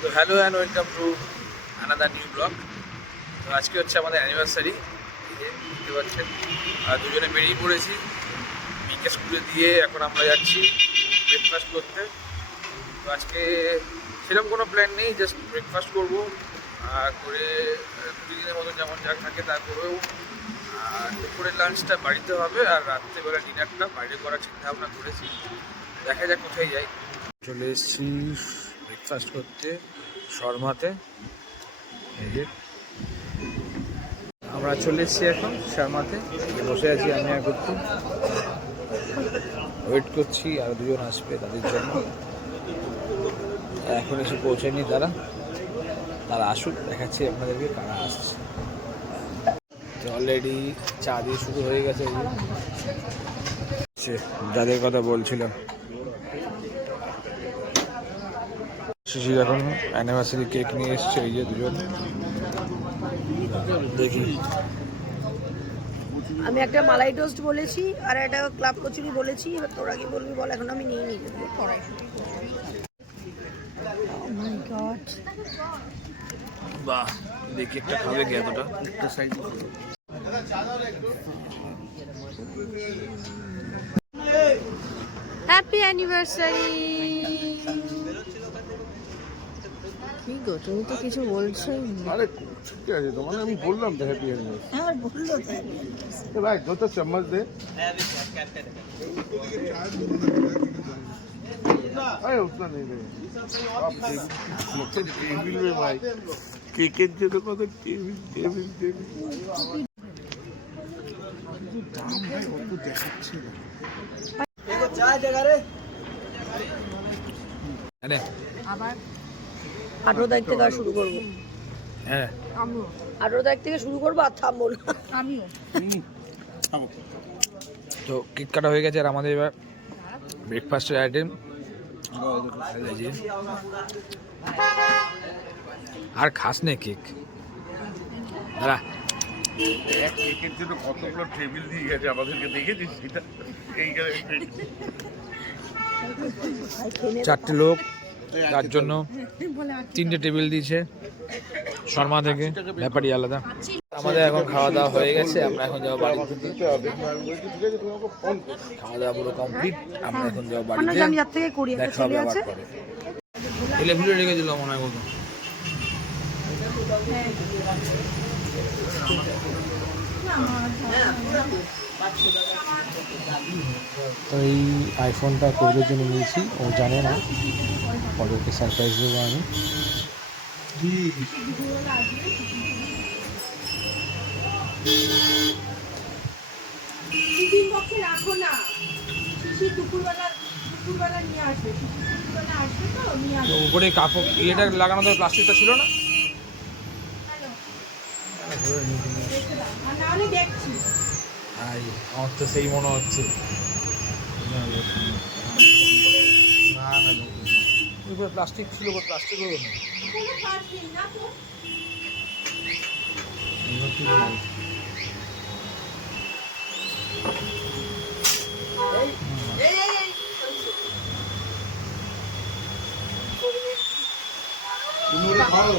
তো hello and welcome to another new blog. তো আজকে হচ্ছে আমাদের অ্যানিভার্সারি, দেখতে পাচ্ছেন। আর দুজনে বেরিয়ে পড়েছি মিকে স্কুলে দিয়ে। এখন আমরা যাচ্ছি ব্রেকফাস্ট করতে। তো আজকে সেরকম কোনো প্ল্যান নেই, জাস্ট ব্রেকফাস্ট করবো আর করে প্রতিদিনের মতন যেমন যা থাকে তা করেও। আর দুপুরের লাঞ্চটা বাড়িতে হবে আর রাত্রেবেলা ডিনারটা বাইরে করার চিন্তাভাবনা করেছি। দেখা যাক কোথায় যাই। চলে এসেছি ব্রেকফাস্ট করতে শর্মাতে। এই যে আমরা চলে এসেছি এখন শর্মাতে, বসে আছি আমি আর করতে ওয়েট করছি। আর দুজন আসবে তাদের জন্য, এখন এসে পৌঁছায়নি তারা আসুক, দেখাচ্ছি আপনাদেরকে কারা আসছে। তো অলরেডি চা দিয়ে শুরু হয়ে গেছে। যাদের কথা বলছিলাম, শিশির এখন অ্যানিভার্সারি কেক নিয়ে এসছে। এই যে দুজন, দেখি। আমি একটা মালাই টোস্ট বলেছি আর একটা ক্লাব কচুরি বলেছি। এবার তোরা কি বলবি বল, এখন আমি নিয়ে নিই। বাহ, দেখি একটা খাবে কি এতটা একটা সাইজ। Happy anniversary. কি গো, তুমি তো কিছু বলছোই না। अरे ठीक है तो मैंने बोलना तो हैप्पी एनिवर्सरी। হ্যাঁ বললো तो भाई दो तो चम्मच दे। अरे उतना नहीं दे आप टेबल में भाई केक के जो को तो टेबल दाम भाई वो तो দেখাচ্ছে না। দেখো চা জায়গা রে। আরে আবার 18 তারিখ থেকে শুরু করবো। হ্যাঁ, আমিও 18 তারিখ থেকে শুরু করবো আর থামবো না। আমিও। তো কেক কাটা হয়ে গেছে আর আমাদের এবার ব্রেকফাস্টের আইটেম। আর খাস নে কেক, দাঁড়া। এক কেকের জন্য কতগুলো টেবিল দিয়ে গেছে আমাদেরকে, দেখেছিস সেটা? এইখানে 4টে লোক, তার জন্য 3টে টেবিল দিয়েছে শর্মা থেকে, ব্যাপারই আলাদা। আমাদের এখন খাওয়া দাওয়া হয়ে গেছে, আমরা এখন যাবো বাড়ি। দিতে হবে। ঠিক আছে তুমি আমাকে ফোন করো। খাওয়া দাওয়া পুরো কমপ্লিট, আমরা এখন যাবো বাড়িতে। আমি যার থেকে করি, একটা দেখা হবে ছেলে আবার আছে। পরে। এলে ভিডিও রেখে দিল মনে হয় কত। তো এই আইফোনটা কোর্বের জন্য নিয়েছি, ও জানে না, পরে ওকে সারপ্রাইজ দেবো আমি। রাখো না, শিশির দুপুরবেলা নিয়ে আসবে। দুপুরবেলা আসবে তো নিয়ে আসবে। উপরে কাপড় ইয়েটা লাগানো তো প্লাস্টিকটা ছিল না। আমি দেখছি। আমার তো সেই মনে হচ্ছে। না না, উপরে প্লাস্টিক ছিল, প্লাস্টিক হলো না। কোনো কাজ নেই না তো। তুমি খাও।